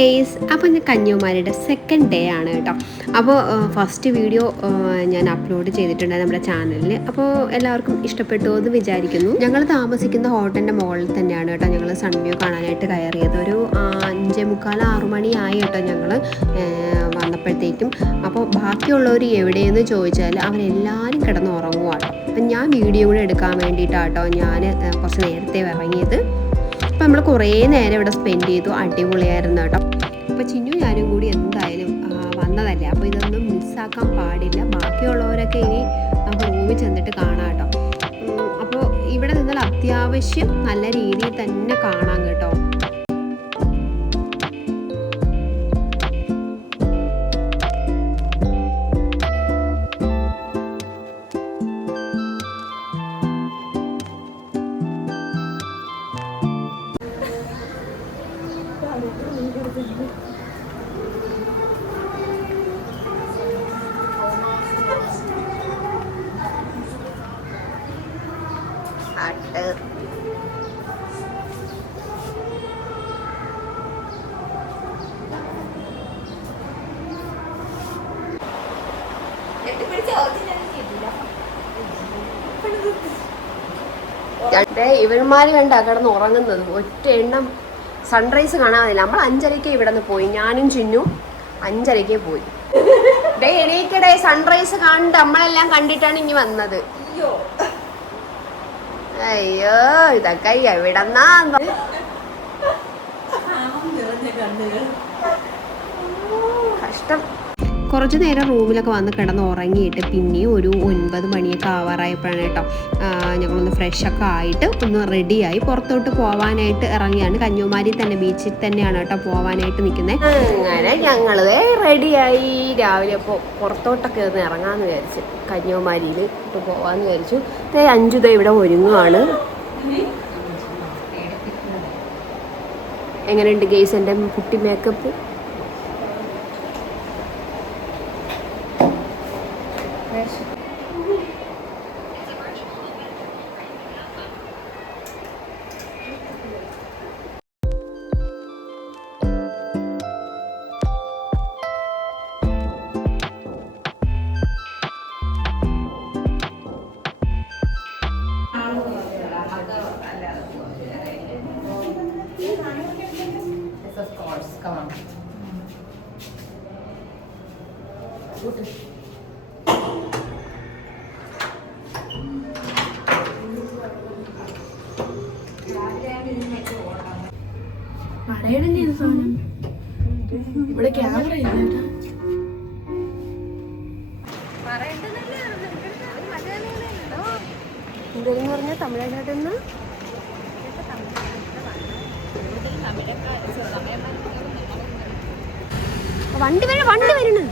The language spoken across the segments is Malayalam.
ഗെയ്സ്, അപ്പോൾ ഇന്ന് കന്യാകുമാരിയുടെ സെക്കൻഡ് ഡേ ആണ് കേട്ടോ. അപ്പോൾ ഫസ്റ്റ് വീഡിയോ ഞാൻ അപ്ലോഡ് ചെയ്തിട്ടുണ്ട് നമ്മുടെ ചാനലിൽ. അപ്പോൾ എല്ലാവർക്കും ഇഷ്ടപ്പെട്ടു എന്ന് വിചാരിക്കുന്നു. ഞങ്ങൾ താമസിക്കുന്ന ഹോട്ടലിൻ്റെ മുകളിൽ തന്നെയാണ് കേട്ടോ ഞങ്ങൾ സൺവ്യൂ കാണാനായിട്ട് കയറിയത്. ഒരു 5:45 6 മണിയായി കേട്ടോ ഞങ്ങൾ വന്നപ്പോഴത്തേക്കും. അപ്പോൾ ബാക്കിയുള്ളവർ എവിടെയെന്ന് ചോദിച്ചാൽ അവരെല്ലാവരും കിടന്ന് ഉറങ്ങുവാണ്. അപ്പം ഞാൻ വീഡിയോ കൂടെ എടുക്കാൻ വേണ്ടിയിട്ടാട്ടോ ഞാൻ കുറച്ച് നേരത്തെ ഇറങ്ങിയത്. അപ്പോൾ നമ്മൾ കുറേ നേരം ഇവിടെ സ്പെൻഡ് ചെയ്തു, അടിപൊളിയായിരുന്നു കേട്ടോ. അപ്പോൾ ചിന്നു ഞാനും കൂടി എന്തായാലും വന്നതല്ലേ, അപ്പോൾ ഇതൊന്നും മിസ്സാക്കാൻ പാടില്ല. ബാക്കിയുള്ളവരൊക്കെ ഇനി നമുക്ക് റൂമിൽ ചെന്നിട്ട് കാണാം കേട്ടോ. അപ്പോൾ ഇവിടെ നിന്നാൽ അത്യാവശ്യം നല്ല രീതിയിൽ തന്നെ കാണാം കേട്ടോ. ഇവന്മാര് കണ്ടാ കിടന്ന് ഉറങ്ങുന്നത്. ഒറ്റ എണ്ണം സൺറൈസ് കാണാനില്ല. നമ്മൾ 5:30 ഇവിടെ നിന്ന് പോയി, ഞാനും ചിന്നും 5:30 പോയി. എണീക്കടേ, സൺറൈസ് കണ്ട് നമ്മളെല്ലാം കണ്ടിട്ടാണ് ഇനി വന്നത്. അയ്യോ, ഇതൊക്കെ എവിടെന്നാ കഷ്ടം. കുറച്ച് നേരം റൂമിലൊക്കെ വന്ന് കിടന്ന് ഉറങ്ങിയിട്ട് പിന്നെയും ഒരു 9 മണിയൊക്കെ ആവാറായപ്പോഴാണ് കേട്ടോ ഞങ്ങളൊന്ന് ഫ്രഷൊക്കെ ആയിട്ട് ഒന്ന് റെഡിയായി പുറത്തോട്ട് പോകാനായിട്ട് ഇറങ്ങിയാണ്. കന്യാകുമാരി തന്നെ, ബീച്ചിൽ തന്നെയാണ് കേട്ടോ പോകാനായിട്ട് നിൽക്കുന്നത്. അങ്ങനെ ഞങ്ങൾ റെഡിയായി. രാവിലെ അപ്പോൾ പുറത്തോട്ടൊക്കെ ഒന്ന് ഇറങ്ങാമെന്ന് വിചാരിച്ചു, കന്യാകുമാരിയിൽ പോകാമെന്ന് വിചാരിച്ചു. 5 ഇവിടെ ഒരുങ്ങുവാണ്. എങ്ങനെയുണ്ട് ഗെയ്സ് എൻ്റെ കുട്ടി മേക്കപ്പ്? Come on. ഇവിടെ ക്യാമറ ഇല്ല. എന്തെന്ന് പറഞ്ഞാൽ തമിഴ്നാട്ടിൽ വണ്ടി വരണം.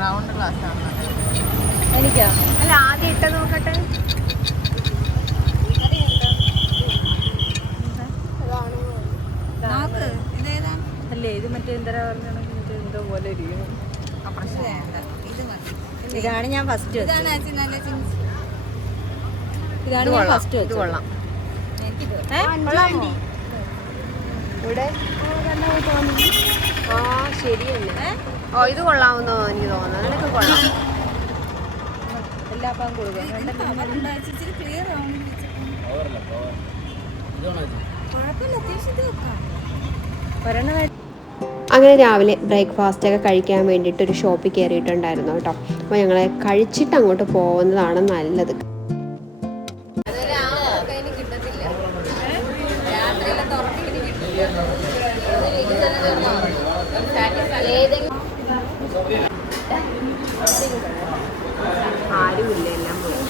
റൗണ്ട് ഗ്ലാസ് ആണ് എനിക്കാ? അല്ല, ആദ്യം ഇട്ട് നോക്കട്ടെ. അല്ലേ ഇത് മറ്റേ എന്തോ എന്തോ പോലെ ഇരിക്കുന്നു. ഇതാണ് ഞാൻ ഫസ്റ്റ് ഇത് കൊള്ളാം. ഇവിടെ ശരി തന്നെ. ഇത് കൊള്ളാമെന്നോ എനിക്ക് തോന്നുന്നു. നിനക്ക് കൊള്ളാം. എല്ലാ പാകം കൊടുക്കാം. അങ്ങനെ രാവിലെ ബ്രേക്ക്ഫാസ്റ്റ് ഒക്കെ കഴിക്കാൻ വേണ്ടിയിട്ട് ഒരു ഷോപ്പിൽ കയറിയിട്ടുണ്ടായിരുന്നു കേട്ടോ. അപ്പോൾ ഞങ്ങൾ കഴിച്ചിട്ട് അങ്ങോട്ട് പോകുന്നതാണ് നല്ലത്. ആരുമില്ല, എല്ലാം പോയി.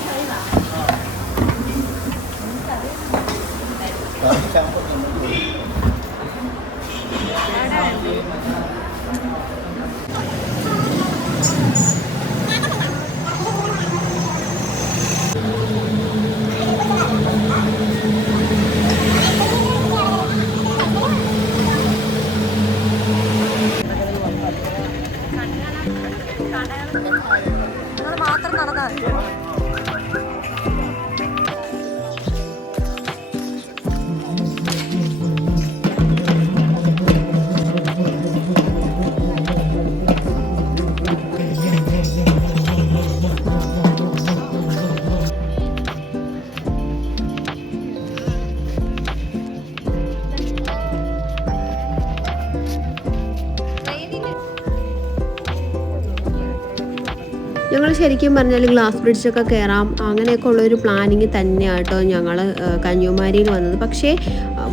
ഞങ്ങൾ ശരിക്കും പറഞ്ഞാൽ ഗ്ലാസ് ബ്രിഡ്ജൊക്കെ കയറാം അങ്ങനെയൊക്കെ ഉള്ളൊരു പ്ലാനിങ് തന്നെയാണ് കേട്ടോ ഞങ്ങൾ കന്യാകുമാരിയിൽ വന്നത്. പക്ഷേ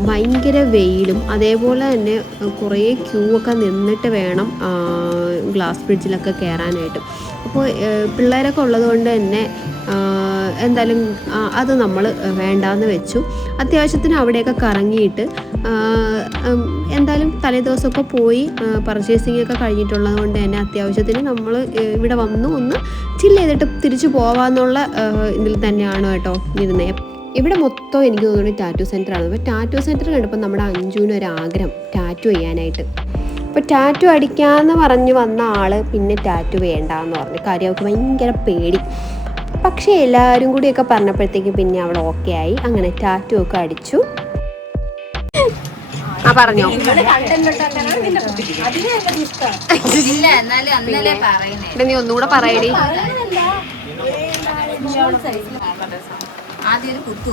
ഭയങ്കര വെയിലും അതേപോലെ തന്നെ കുറേ ക്യൂ ഒക്കെ നിന്നിട്ട് വേണം ഗ്ലാസ് ബ്രിഡ്ജിലൊക്കെ കയറാനായിട്ട്. അപ്പോൾ പിള്ളേരൊക്കെ ഉള്ളത് കൊണ്ട് തന്നെ എന്തായാലും അത് നമ്മൾ വേണ്ടാന്ന് വെച്ചു. അത്യാവശ്യത്തിന് അവിടെയൊക്കെ കറങ്ങിയിട്ട് എന്തായാലും തലേദിവസമൊക്കെ പോയി പർച്ചേസിംഗ് ഒക്കെ കഴിഞ്ഞിട്ടുള്ളത് കൊണ്ട് തന്നെ അത്യാവശ്യത്തിന് നമ്മൾ ഇവിടെ വന്നു ഒന്ന് ചില്ല് ചെയ്തിട്ട് തിരിച്ചു പോകാമെന്നുള്ള ഇതിൽ തന്നെയാണ് കേട്ടോ ഇരുന്നത്. ഇവിടെ മൊത്തം എനിക്ക് തോന്നുന്നു ടാറ്റു സെൻറ്ററാണ്. അപ്പോൾ ടാറ്റു സെൻറ്റർ കണ്ടപ്പോൾ നമ്മുടെ അഞ്ജുവിന് ഒരു ആഗ്രഹം ടാറ്റു ചെയ്യാനായിട്ട്. അപ്പോൾ ടാറ്റു അടിക്കാമെന്ന് പറഞ്ഞ് വന്ന ആൾ പിന്നെ ടാറ്റു വേണ്ടാന്ന് പറഞ്ഞു. കാര്യം അവൾക്ക് ഭയങ്കര പേടി. പക്ഷേ എല്ലാവരും കൂടിയൊക്കെ പറഞ്ഞപ്പോഴത്തേക്ക് പിന്നെ അവൾ ഓക്കെ ആയി. അങ്ങനെ ടാറ്റു ഒക്കെ അടിച്ചു. പറഞ്ഞോ നീ ഒന്നുകൂടെ പറയടി. ആദ്യം ഒരു കുത്തു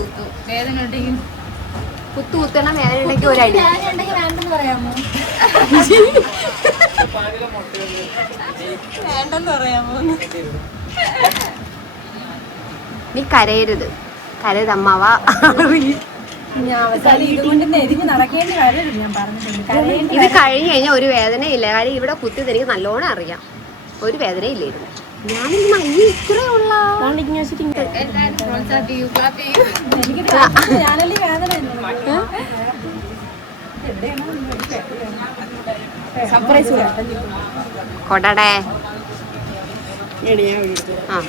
വേദന ഉണ്ടെങ്കിൽ കുത്തു കുത്തണം, വേദന ഉണ്ടെങ്കിൽ ഒരു അടി. വേണ്ടെന്ന് പറയാമോ? നീ കരയരുത്, കരയരുത് അമ്മാവാ. ഇത് കഴിഞ്ഞ് കഴിഞ്ഞാൽ ഒരു വേദനയില്ല. കാര്യം ഇവിടെ കുത്തിയത് എനിക്ക് നല്ലോണം അറിയാം. ഒരു വേദനയില്ലായിരുന്നു. ഞാനിന്ന് അയ്യോ ഇത്രേ ഉള്ള കൊടടേ. ആ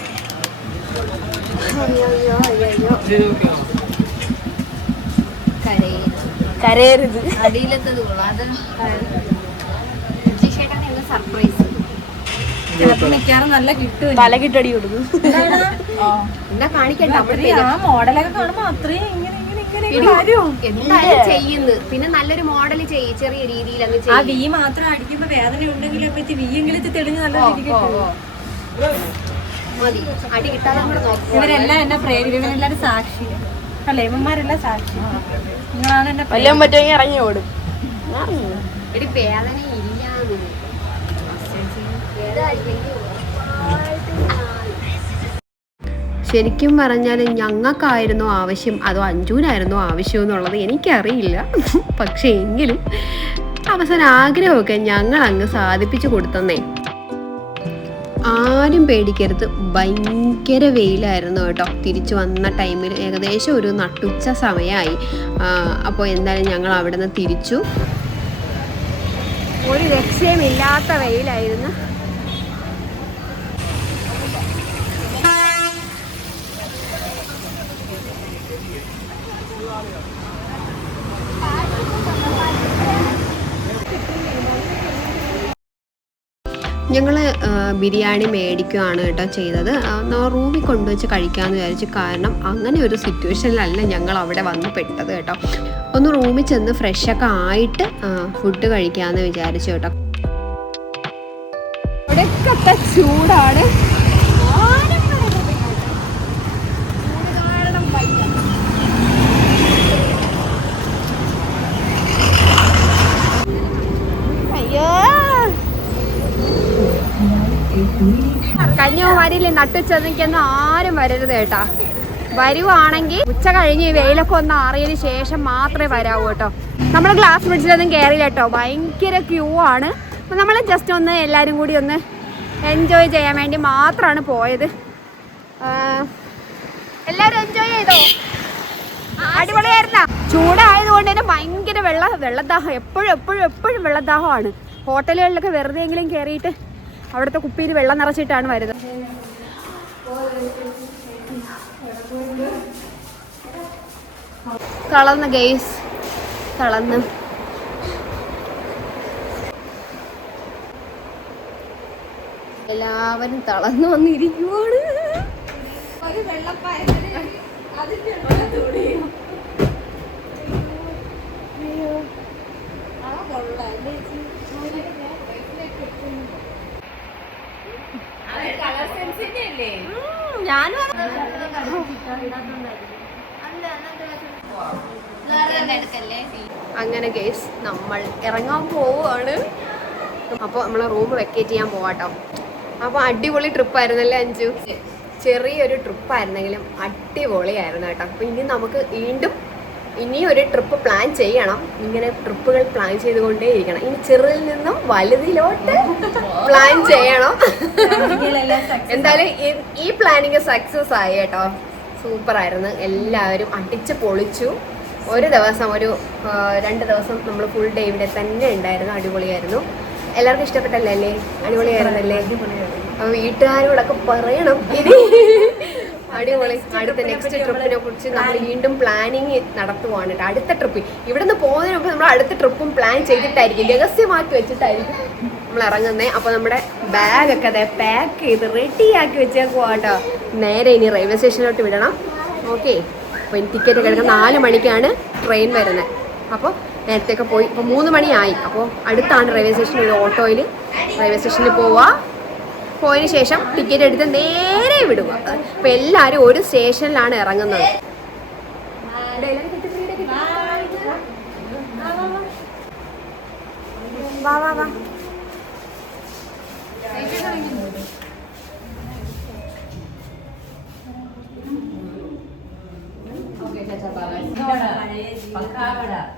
കരയരുത്. അടിയിലെത്തത് സർപ്രൈസ് മിക്കാറും നല്ല കിട്ടും. തല കിട്ടടി കൊടുക്കും. എന്നാ കാണിക്കട്ടെ. ആ മോഡലൊക്കെ കാണുമ്പോ അത്രയും എന്തായാലും ചെയ്യുന്നു. പിന്നെ നല്ലൊരു മോഡൽ ചെയ്യും, ചെറിയ രീതിയിൽ അങ്ങ് ആ വി മാത്രം അടിക്കുമ്പോ വേദന ഉണ്ടെങ്കിലും വി എങ്കിലും തെളിഞ്ഞ് നല്ല മതി. അടി കിട്ടാതെ ഇവരെല്ലാം എന്നെ പ്രേരിക്കും. ഇവരെല്ലാരും സാക്ഷി അല്ല, ഇവന്മാരെല്ലാം സാക്ഷി. നിങ്ങളാണ് എന്നെ വല്ലതും പറ്റുമെങ്കിൽ ഇറങ്ങി ഓടും. ഒരു വേദന ഇല്ലാന്ന് ശരിക്കും പറഞ്ഞാൽ ഞങ്ങൾക്കായിരുന്നു ആവശ്യം അതോ അഞ്ജുവിനായിരുന്നോ ആവശ്യം എന്നുള്ളത് എനിക്കറിയില്ല. പക്ഷേ എങ്കിലും അവസാനം ആഗ്രഹമൊക്കെ ഞങ്ങൾ അങ്ങ് സാധിപ്പിച്ചു കൊടുത്തന്നേ. ആരും പേടിക്കരുത്, ഭയങ്കര വെയിലായിരുന്നു കേട്ടോ. തിരിച്ചു വന്ന ടൈമിൽ ഏകദേശം ഒരു നട്ടുച്ച സമയമായി. അപ്പോൾ എന്തായാലും ഞങ്ങൾ അവിടെ നിന്ന് തിരിച്ചു. ഒരു രക്ഷയുമില്ലാത്ത വെയിലായിരുന്നു. ഞങ്ങൾ ബിരിയാണി മേടിക്കുകയാണ് കേട്ടോ ചെയ്തത്. റൂമിൽ കൊണ്ടുവച്ച് കഴിക്കാമെന്ന് വിചാരിച്ചു. കാരണം അങ്ങനെ ഒരു സിറ്റുവേഷനിലല്ല ഞങ്ങൾ അവിടെ വന്ന് പെട്ടത് കേട്ടോ. ഒന്ന് റൂമിൽ ചെന്ന് ഫ്രഷൊക്കെ ആയിട്ട് ഫുഡ് കഴിക്കാമെന്ന് വിചാരിച്ചു കേട്ടോ. ഇവിടെയൊക്കെ ചൂടാണ്. കന്യാകുമാരിയിൽ നട്ടുച്ചെന്നിക്കൊന്നും ആരും വരരുത് കേട്ടാ. വരുവാണെങ്കിൽ ഉച്ച കഴിഞ്ഞ് വെയിലൊക്കെ ഒന്ന് ആറിയതിന് ശേഷം മാത്രമേ വരാവൂ കേട്ടോ. നമ്മൾ ഗ്ലാസ് ബ്രിഡ്ജിലൊന്നും കയറിയില്ല കേട്ടോ. ഭയങ്കര ക്യൂ ആണ്. അപ്പം നമ്മൾ ജസ്റ്റ് ഒന്ന് എല്ലാവരും കൂടി ഒന്ന് എൻജോയ് ചെയ്യാൻ വേണ്ടി മാത്രമാണ് പോയത്. എല്ലാവരും എൻജോയ് ചെയ്തോ? അടിപൊളിയായിരുന്ന. ചൂടായതുകൊണ്ട് തന്നെ ഭയങ്കര വെള്ളദാഹം. എപ്പോഴും വെള്ളദാഹമാണ്. ഹോട്ടലുകളിലൊക്കെ വെറുതെ എങ്കിലും കയറിയിട്ട് അവിടുത്തെ കുപ്പിയിൽ വെള്ളം നിറച്ചിട്ടാണ് വരുന്നത്. തളർന്ന് ഗെയ്സ്, തളർന്ന്. എല്ലാവരും തളർന്നു വന്നിരിക്കുവാണ്. ഒരു വെള്ളപ്പായത്തിന് അതിന്റെ തുണിയും ആ കൊള്ളാം ഞാനും അങ്ങനെ ഗേസ് നമ്മൾ ഇറങ്ങാൻ പോവുകയാണ്. അപ്പോൾ നമ്മൾ റൂം വെക്കേറ്റ് ചെയ്യാൻ പോവാട്ടോ. അപ്പോൾ അടിപൊളി ട്രിപ്പായിരുന്നല്ലേ അഞ്ചു? ചെറിയൊരു ട്രിപ്പായിരുന്നെങ്കിലും അടിപൊളിയായിരുന്നു കേട്ടോ. അപ്പോൾ ഇനി നമുക്ക് വീണ്ടും ഇനിയൊരു ട്രിപ്പ് പ്ലാൻ ചെയ്യണം. ഇങ്ങനെ ട്രിപ്പുകൾ പ്ലാൻ ചെയ്തുകൊണ്ടേയിരിക്കണം. ഇനി ചെറുതിൽ നിന്നും വലുതിലോട്ട് പ്ലാൻ ചെയ്യണം. എന്തായാലും ഈ പ്ലാനിങ് സക്സസ് ആയി കേട്ടോ. സൂപ്പറായിരുന്നു. എല്ലാവരും അടിച്ച് പൊളിച്ചു. ഒരു ദിവസം 2 ദിവസം നമ്മൾ ഫുൾ ഡേ ഇവിടെ തന്നെ ഉണ്ടായിരുന്നു. അടിപൊളിയായിരുന്നു. എല്ലാവർക്കും ഇഷ്ടപ്പെട്ടല്ലേ അല്ലേ? അടിപൊളിയായിരുന്നല്ലേ? അപ്പോൾ വീട്ടുകാരോടൊക്കെ പറയണം ഇനി അടിപൊളി. അടുത്ത നെക്സ്റ്റ് ട്രിപ്പിനെ കുറിച്ച് നമ്മൾ വീണ്ടും പ്ലാനിങ് നടത്തുവാണ് കേട്ടോ. അടുത്ത ട്രിപ്പ് ഇവിടെ നിന്ന് പോകുന്നതിന് മുമ്പ് നമ്മൾ അടുത്ത ട്രിപ്പും പ്ലാൻ ചെയ്തിട്ടായിരിക്കും, രഹസ്യമാക്കി വെച്ചിട്ടായിരിക്കും നമ്മൾ ഇറങ്ങുന്നത്. അപ്പോൾ നമ്മുടെ ബാഗൊക്കെ അതെ പാക്ക് ചെയ്ത് റെഡിയാക്കി വെച്ചേക്കുവാ കേട്ടോ. നേരെ ഇനി റെയിൽവേ സ്റ്റേഷനിലോട്ട് വിടണം. ഓക്കെ, അപ്പോൾ ഇനി ടിക്കറ്റ് ഒക്കെ എടുക്കാൻ 4 മണിക്കാണ് ട്രെയിൻ വരുന്നത്. അപ്പോൾ നേരത്തെയൊക്കെ പോയി. ഇപ്പോൾ 3 മണിയായി. അപ്പോൾ അടുത്താണ് റെയിൽവേ സ്റ്റേഷൻ. ഒരു ഓട്ടോയിൽ റെയിൽവേ സ്റ്റേഷനിൽ പോയതിന് ശേഷം ടിക്കറ്റ് എടുത്ത് നേരെ വിടുക. അപ്പോൾ എല്ലാവരും ഒരു സ്റ്റേഷനിലാണ് ഇറങ്ങുന്നത്. വാ വാ വാ.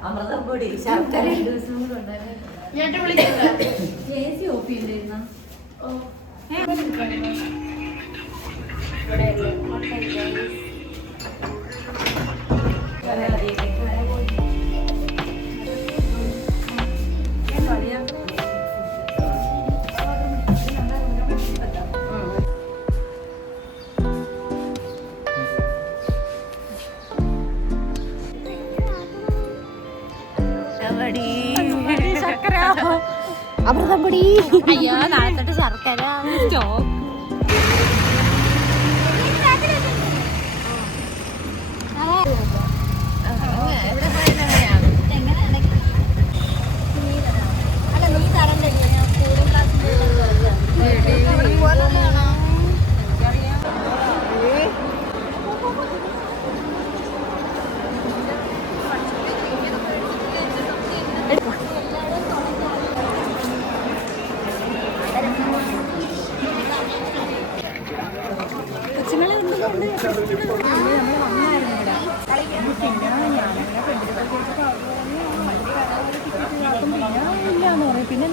അമൃതം പൊടി ശർക്കര അമൃതം പൊടി. അയ്യോ നാളെ ശർക്കര സ്റ്റോക്ക്. പിന്നെ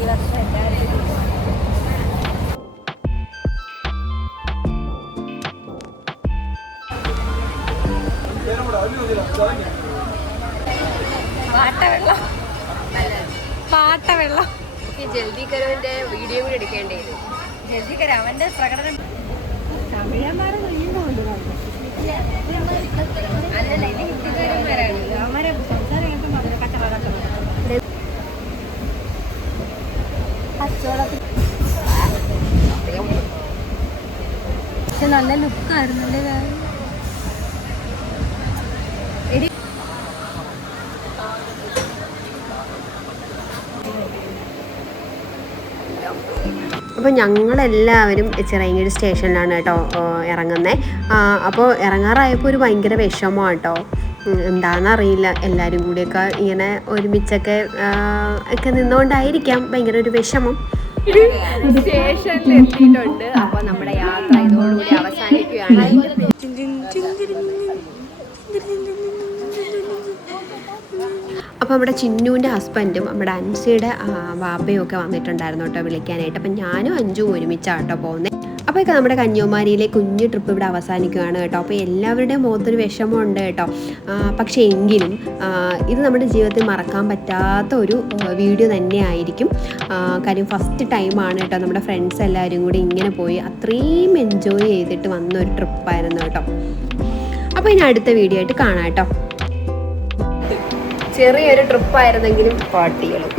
ഈ വർഷം എല്ലാവരും പാട്ടവെള്ളം ജൽദി കരോന്റെ വീഡിയോ കൂടി എടുക്കേണ്ടിയിരുന്നു. ജൽദി കര അവന്റെ പ്രകടനം തമിഴന്മാരെ അല്ലല്ല ഇത് ഹിന്ദിക്കാരന്മാരാണ്. അവന്മാരെ സംസാരം കേൾക്കുമ്പോൾ കച്ചവടത്തിൽ പക്ഷെ നല്ല ലുക്കായിരുന്നല്ലേ. അപ്പോൾ ഞങ്ങളെല്ലാവരും ചിറയൻകീഴ് സ്റ്റേഷനിലാണ് കേട്ടോ ഇറങ്ങുന്നത്. അപ്പോൾ ഇറങ്ങാറായപ്പോൾ ഒരു ഭയങ്കര വിഷമമാണ് കേട്ടോ. എന്താണെന്നറിയില്ല, എല്ലാവരും കൂടിയൊക്കെ ഇങ്ങനെ ഒരുമിച്ചൊക്കെ ഒക്കെ നിന്നുകൊണ്ടായിരിക്കാം ഭയങ്കര ഒരു വിഷമം. സ്റ്റേഷനിൽ എത്തിയിട്ടുണ്ട്. അപ്പോൾ നമ്മുടെ യാത്ര ഇതോടുകൂടി അവസാനിക്കുകയാണ്. അപ്പോൾ നമ്മുടെ ചിന്നുവിൻ്റെ ഹസ്ബൻഡും നമ്മുടെ അൻസിയുടെ വാപ്പയും ഒക്കെ വന്നിട്ടുണ്ടായിരുന്നു കേട്ടോ വിളിക്കാനായിട്ട്. അപ്പം ഞാനും അഞ്ചും ഒരുമിച്ചാണ് കേട്ടോ പോകുന്നത്. അപ്പോഴൊക്കെ നമ്മുടെ കന്യാകുമാരിയിലെ കുഞ്ഞു ട്രിപ്പ് ഇവിടെ അവസാനിക്കുകയാണ് കേട്ടോ. അപ്പോൾ എല്ലാവരുടെയും മുഖത്തൊരു വിഷമമുണ്ട് കേട്ടോ. പക്ഷേ എങ്കിലും ഇത് നമ്മുടെ ജീവിതത്തിൽ മറക്കാൻ പറ്റാത്ത ഒരു വീഡിയോ തന്നെയായിരിക്കും. കാര്യം ഫസ്റ്റ് ടൈമാണ് കേട്ടോ നമ്മുടെ ഫ്രണ്ട്സ് എല്ലാവരും കൂടി ഇങ്ങനെ പോയി അത്രയും എൻജോയ് ചെയ്തിട്ട് വന്നൊരു ട്രിപ്പായിരുന്നു കേട്ടോ. അപ്പോൾ ഇനി അടുത്ത വീഡിയോ ആയിട്ട് കാണാം കേട്ടോ. ചെറിയൊരു ട്രിപ്പായിരുന്നെങ്കിലും പാട്ടികളും